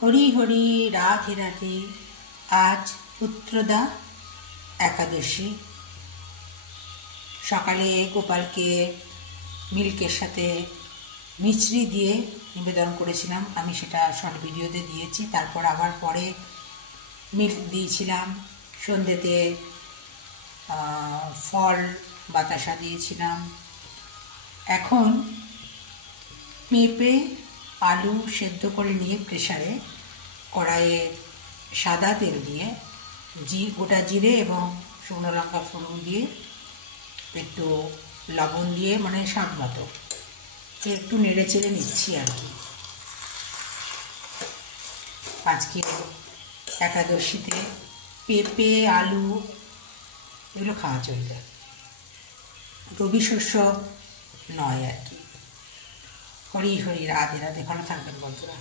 হরি হরি রাধে রাধে। আজ পুত্রদা একাদশী। সকালে গোপালকে মিল্কের সাথে মিছরি দিয়ে নিবেদন করেছিলাম, আমি সেটা শর্ট ভিডিওতে দিয়েছি। তারপর আবার পরে মিল্ক দিয়েছিলাম, সন্ধ্যেতে ফল বাতাসা দিয়েছিলাম। এখন পেঁপে আলু সেদ্ধ করে নিয়ে প্রেসারে কড়াইয়ে সাদা তেল দিয়ে গোটা জিরে এবং শুকনো লঙ্কা ফোড়ন দিয়ে একটু লবণ দিয়ে মানে স্বাদ মতো একটু নেড়ে চেড়ে নিচ্ছি আর কি। আজকে একাদশীতে পেঁপে আলু এগুলো খাওয়া চলবে, রবি শস্য নয় আর কি। হরি হরি রাধে রাধে। ভালো থাকবেন বন্ধুরা।